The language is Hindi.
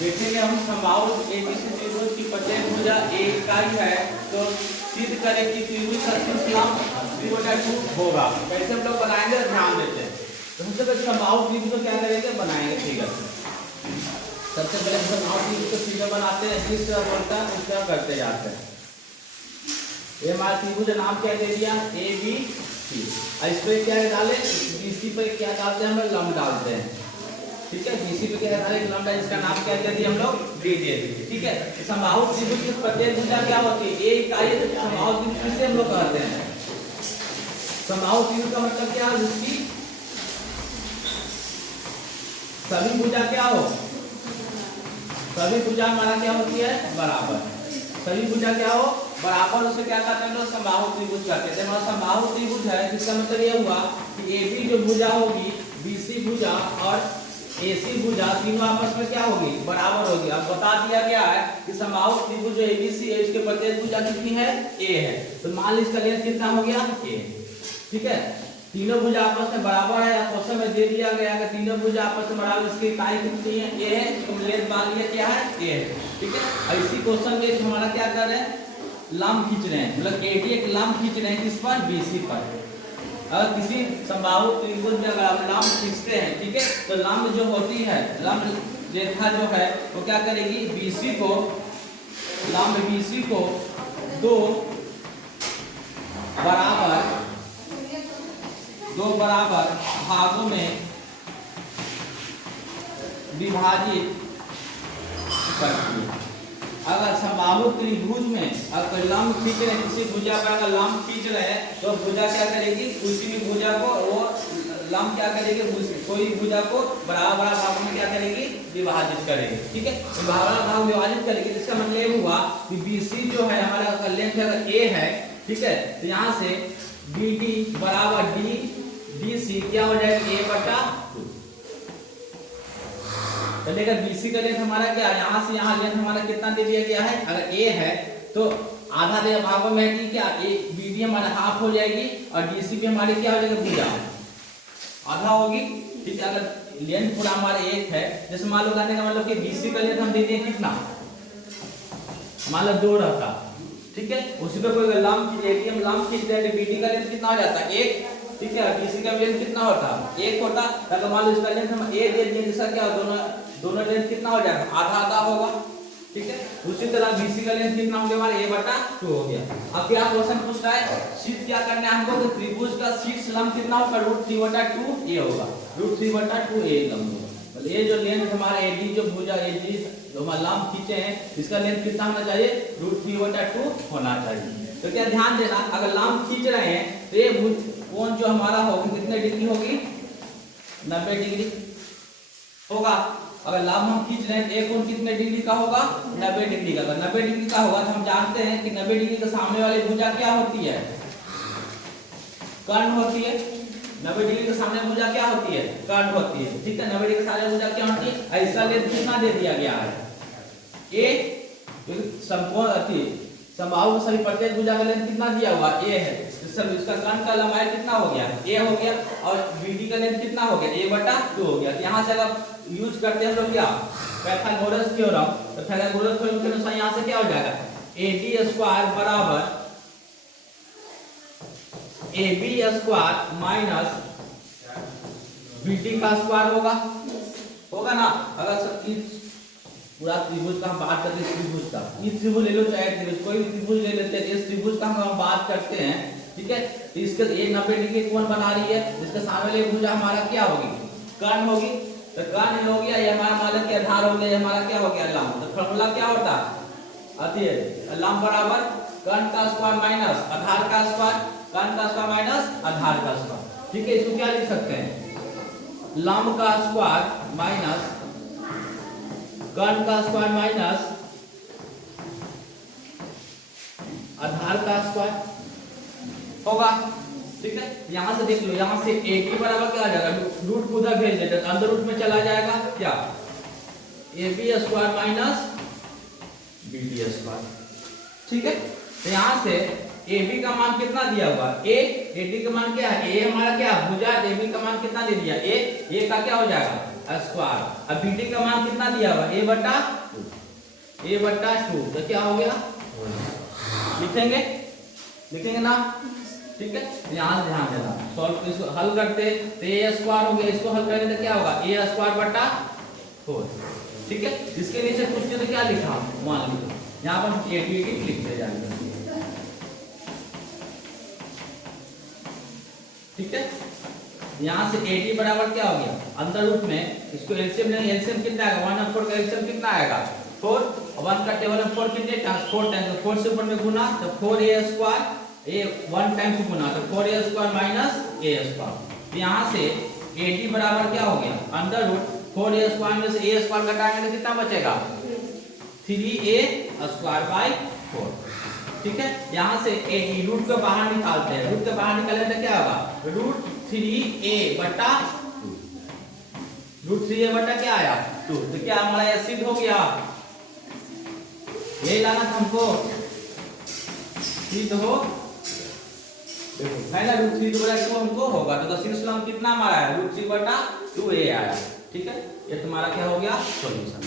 देखेंगे हम समबाहु एबीसी त्रिभुज की प्रत्येक भुजा ए इकाई है तो सिद्ध करें कि त्रिभुज का शीर्ष लंब त्रिभुज होगा। कैसे हम लोग बनाएंगे ध्यान देते हैं। तो सबसे पहले समबाहु त्रिभुज को क्या करेंगे बनाएंगे फिगर। सबसे पहले समबाहु त्रिभुज को फिगर बनाते हैं, जिस तरह बनता है उस तरह करते जाते हैं। ये हमारा त्रिभुज नाम क्या दे दिया ए बी सी। इस पे क्या डाले बीसी पे क्या डालते हैं हम लोग लंब डालते हैं। ठीक है, बीसी पे क्या डाले लंब जिसका नाम क्या दे दिया हम लोग डी दे दिए। ठीक है, समबाहु त्रिभुज की प्रत्येक भुजा क्या होती है ए इकाई है। समबाहु त्रिभुज किसे हम लोग कहते हैं। समबाहु त्रिभुज का मतलब क्या है जिसकी सभी भुजा क्या हो, सभी भुजा हमारा क्या होती है बराबर। सभी भुजा क्या हो बराबर, उसे क्या कहते हैं लोग समबाहु त्रिभुज कहते हैं। हमारा समबाहु त्रिभुज है जिसका मतलब ये हुआ कि AB जो भुजा होगी BC भुजा और AC भुजा तीनों आपस में क्या होगी बराबर होगी। अब बता दिया गया है कि समबाहु त्रिभुज जो ABC है इसके प्रत्येक भुजा कितनी है A है। तो मान लीजिए इसका लेंथ कितना हो गया A। ठीक है, तीनों भुजा आपस में बराबर है। क्वेश्चन में दे दिया गया है कि तीनों भुजा आपस में बराबर, इसकी इकाई कितनी है A है, तो लेंथ मान लिया क्या है A है। ठीक है, और इसी क्वेश्चन में हमारा क्या कर रहे हैं लंब खींच रहे हैं, मतलब AD एक लंब खींच रहे हैं किस पर BC पर। अगर किसी समबाहु त्रिभुज में अगर आप लंब खींचते हैं, ठीक है, तो लंब जो होती है लंब रेखा जो है वो क्या करेगी BC को, लंब BC को दो बराबर भागों में विभाजित करती है। अगर समबाहु त्रिभुज में अगर लंब खींच रहे हैं, किसी भुजा पर अगर लंब खींच रहे हैं तो भुजा क्या करेगी उसी भी भुजा को वो लंब क्या करेगी कोई भुजा को बराबर भागों में क्या करेगी विभाजित करेगी। ठीक है, बराबर भाग विभाजित करेगी। इसका मतलब ये हुआ कि BC जो है हमारा लेंथ अगर A है, ठीक है, तो यहाँ से BD बराबर DC क्या हो जाएगा A/2। चलेगा, BC का लेंथ हमारा क्या है यहाँ से यहाँ लेंथ हमारा कितना दे दिया गया है। अगर A है तो आधा दे भागों में है क्या BD हमारा हाफ हो जाएगी और DC भी हमारी क्या हो जाएगा भुजा आधा होगी। ठीक है, अगर लेंथ पूरा हमारा 1 है, जैसे मान लो कहने का मतलब कि BC का लेंथ हम दे दिए कितना मान लो 2 रहता। ठीक है, उसी पे कोई लंब हम लंब खींच रहे हैं तो BD का लेंथ कितना हो जाता 1। ठीक है, BC का लेंथ कितना होता 1 होता। अगर मान लो इसका लेंथ हम A दे दिए जिसका क्या दोनों लेंथ कितना हो जाएगा आधा आधा होगा। ठीक है, उसी तरह BC का लेंथ कितना हो गया हमारा A/2 हो गया। अब क्या क्वेश्चन पूछ रहा है शीर्ष क्या करना है हमको कि त्रिभुज का शीर्ष लंब कितना होगा √3/2 A होगा, √3/2 A लंब होगा। मतलब ये जो लेंथ हमारा AD जो भुजा AD जो हम लंब खींचे हैं इसका लेंथ कितना होना चाहिए √3/2 होना चाहिए। तो क्या ध्यान देना अगर लंब खींच रहे हैं तो ये कोण जो हमारा होगी कितने डिग्री होगी 90 डिग्री होगा। अगर लंब हम खींच रहे हैं तो एक कोण कितने डिग्री का होगा 90 डिग्री का। अगर 90 डिग्री का होगा तो हम जानते हैं कि 90 डिग्री के सामने वाली भुजा क्या होती है कर्ण होती है। 90 डिग्री के सामने भुजा क्या होती है कर्ण होती है। ठीक है, 90 डिग्री के सामने भुजा क्या होती है। ऐसा लेंथ कितना दे दिया गया है A, समकोण अति समबाहु सभी प्रत्येक भुजा का लेंथ कितना दिया हुआ A है। सब इसका कर्ण का लंबाई कितना हो गया A हो गया और BD का लेंथ कितना हो गया A/2 हो गया। यहाँ से अगर यूज करते हैं हम लोग क्या पाइथागोरस थ्योरम, तो पाइथागोरस थ्योरम के अनुसार यहाँ से क्या हो जाएगा AD² बराबर AB² माइनस BD का स्क्वायर होगा ना। अगर सब पूरा त्रिभुज का हम बात करते हैं त्रिभुज का, ये त्रिभुज ले लो चाहे त्रिभुज कोई भी त्रिभुज ले लेते हैं, इस त्रिभुज का हम बात करते हैं। ठीक है, तो इसके ये 90 डिग्री कोण बना रही है जिसके सामने वाली भुजा हमारा क्या होगी कर्ण होगी। तो कर्ण हो गया ये हमारा मान के आधार हो गया, ये हमारा क्या हो गया लंब। तो फॉर्मूला क्या होता अति लंब बराबर कर्ण का स्क्वायर माइनस आधार का स्क्वायर, कर्ण का स्क्वायर माइनस आधार का स्क्वायर। ठीक है, इसको क्या लिख सकते हैं लंब का स्क्वायर माइनस कर्ण का स्क्वायर माइनस आधार का स्क्वायर होगा। ठीक है, यहां से देख लो यहां से AB बराबर क्या आ जाएगा रूट को उधर भेज देते अंदर रूट में चला जाएगा क्या AB² माइनस BD²। ठीक है, तो यहां से AB का मान कितना दिया हुआ AD का मान क्या है A हमारा क्या भुजा AB का मान कितना दे दिया A का क्या हो जाएगा स्क्वायर। अब बीटी का मान कितना दिया हुआ, a बटा 2, तो क्या हो गया, लिखेंगे ना, ठीक है। यहाँ से ध्यान देना, सॉल्व इसको हल करते तो a स्क्वायर हो गया, इसको हल करेंगे तो क्या होगा, a स्क्वायर बटा 4, ठीक है। इसके नीचे पूछते तो क्या लिखा, मान लो यहाँ पर 80 लिखते जाएंगे, ठीक है। यहाँ से 80 बराबर क्या हो गया, अंदर रूट में इसको एलसीएम लेंगे, एलसीएम कितना आएगा, 1 और 4 का एलसीएम कितना आएगा 4, 1 का टेबल में 4 कितने टाइम्स 4 टाइम्स, 4 से ऊपर में गुना तो 4a स्क्वायर, a 1 टाइम्स गुना तो 4a square minus a square. यहाँ से 80 बराबर क्या हो गया, अंडर रूट 4a स्क्वायर में से a स्क्वायर घटाएंगे तो कितना बचेगा, 3a स्क्वायर बाई 4, ठीक है। यहाँ से a रूट को बाहर निकालते हैं, रूट के बाहर निकालेंगे तो क्या होगा, रूट 3a बटा 2 क्या आया 2, तो क्या हमारा यह सिद्ध हो गया, ये लाना था हमको, सिद्ध हो देखो है ना, √3 बटा 2 हमको होगा, तो सिलसिला कितना हमारा है, √3 बटा 2a आया, ठीक है। ये तुम्हारा क्या हो गया, सॉल्यूशन।